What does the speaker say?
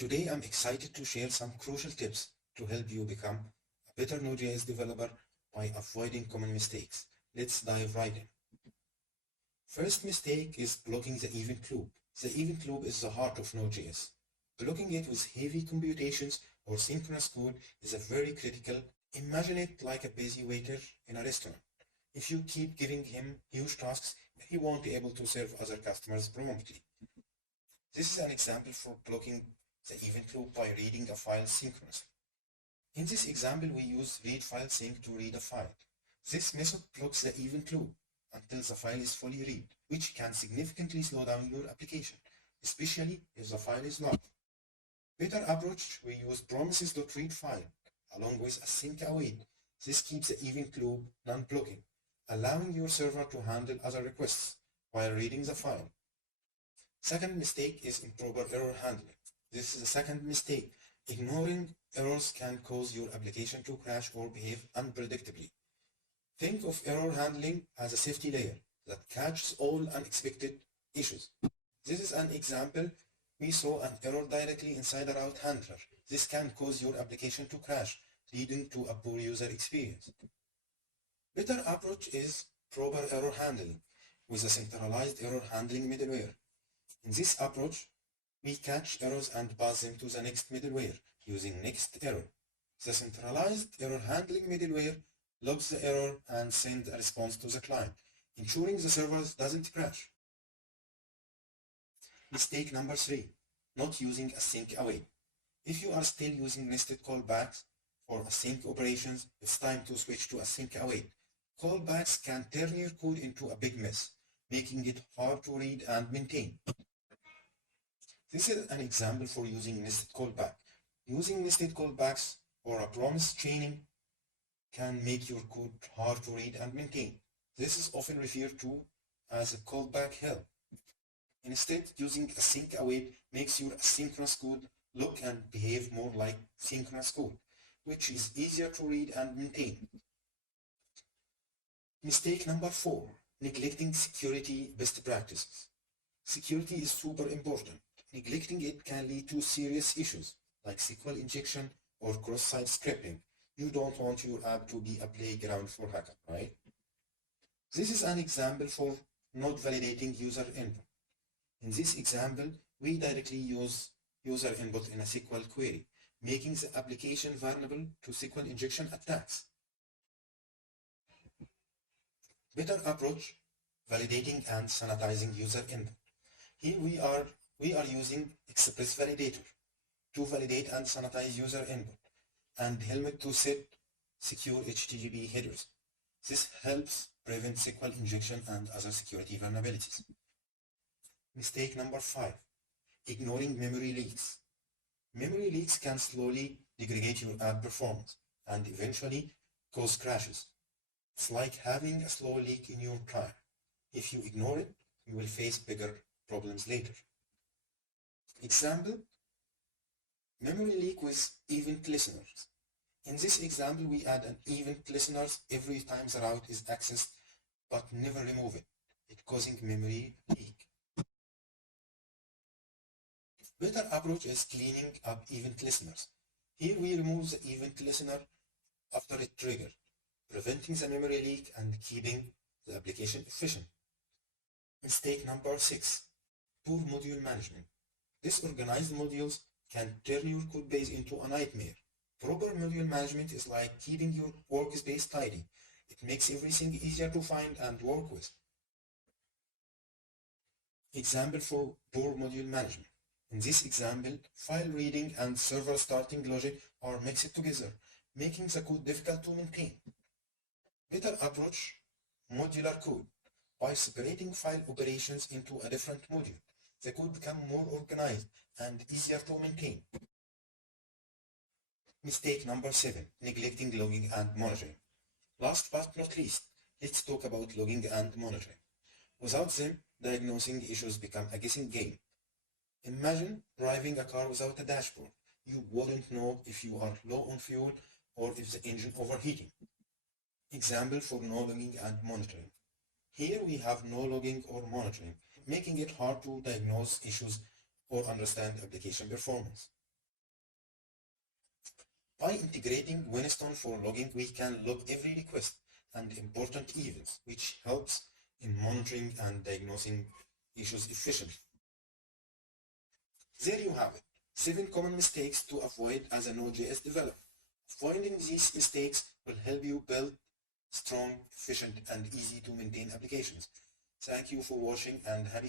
Today I'm excited to share some crucial tips to help you become a better Node.js developer by avoiding common mistakes. Let's dive right in. First mistake is blocking the event loop. The event loop is the heart of Node.js. Blocking it with heavy computations or synchronous code is a very critical. Imagine it like a busy waiter in a restaurant. If you keep giving him huge tasks, he won't be able to serve other customers promptly. This is an example for blocking the event loop by reading a file synchronously. In this example, we use read file sync to read a file. This method blocks the event loop until the file is fully read, which can significantly slow down your application, especially if the file is large. Better approach, we use promises.readFile along with async await. This keeps the event loop non-blocking, allowing your server to handle other requests while reading the file. Second mistake is improper error handling. This is the second mistake. Ignoring errors can cause your application to crash or behave unpredictably. Think of error handling as a safety layer that catches all unexpected issues. This is an example. We saw an error directly inside a route handler. This can cause your application to crash, leading to a poor user experience. Better approach is proper error handling with a centralized error handling middleware. In this approach, we catch errors and pass them to the next middleware using next error. The centralized error handling middleware logs the error and sends a response to the client, ensuring the server doesn't crash. Mistake number 3, not using async await. If you are still using nested callbacks for async operations, it's time to switch to async await. Callbacks can turn your code into a big mess, making it hard to read and maintain. This is an example for using nested callback. Using nested callbacks or a promise chaining can make your code hard to read and maintain. This is often referred to as a callback hell. Instead, using async await makes your asynchronous code look and behave more like synchronous code, which is easier to read and maintain. Mistake number 4, neglecting security best practices. Security is super important. Neglecting it can lead to serious issues like SQL injection or cross-site scripting. You don't want your app to be a playground for hackers, right? This is an example for not validating user input. In this example, we directly use user input in a SQL query, making the application vulnerable to SQL injection attacks. Better approach, validating and sanitizing user input. Here we are using Express Validator to validate and sanitize user input, and Helmet to set secure HTTP headers. This helps prevent SQL injection and other security vulnerabilities. Mistake number 5, ignoring memory leaks. Memory leaks can slowly degrade your app performance and eventually cause crashes. It's like having a slow leak in your tire. If you ignore it, you will face bigger problems later. Example, memory leak with event listeners. In this example, we add an event listeners every time the route is accessed, but never remove it. It's causing memory leak. Better approach is cleaning up event listeners. Here we remove the event listener after it triggered, preventing the memory leak and keeping the application efficient. Mistake number 6, poor module management. Disorganized modules can turn your codebase into a nightmare. Proper module management is like keeping your workspace tidy. It makes everything easier to find and work with. Example for poor module management. In this example, file reading and server starting logic are mixed together, making the code difficult to maintain. Better approach, modular code. By separating file operations into a different module, the code becomes more organized and easier to maintain. Mistake number 7, neglecting logging and monitoring. Last but not least, let's talk about logging and monitoring. Without them, diagnosing issues become a guessing game. Imagine driving a car without a dashboard. You wouldn't know if you are low on fuel or if the engine overheating. Example for no logging and monitoring. Here we have no logging or monitoring, making it hard to diagnose issues or understand application performance. By integrating Winston for logging, we can log every request and important events, which helps in monitoring and diagnosing issues efficiently. There you have it, 7 common mistakes to avoid as a Node.js developer. Finding these mistakes will help you build strong, efficient, and easy to maintain applications. Thank you for watching and happy coding.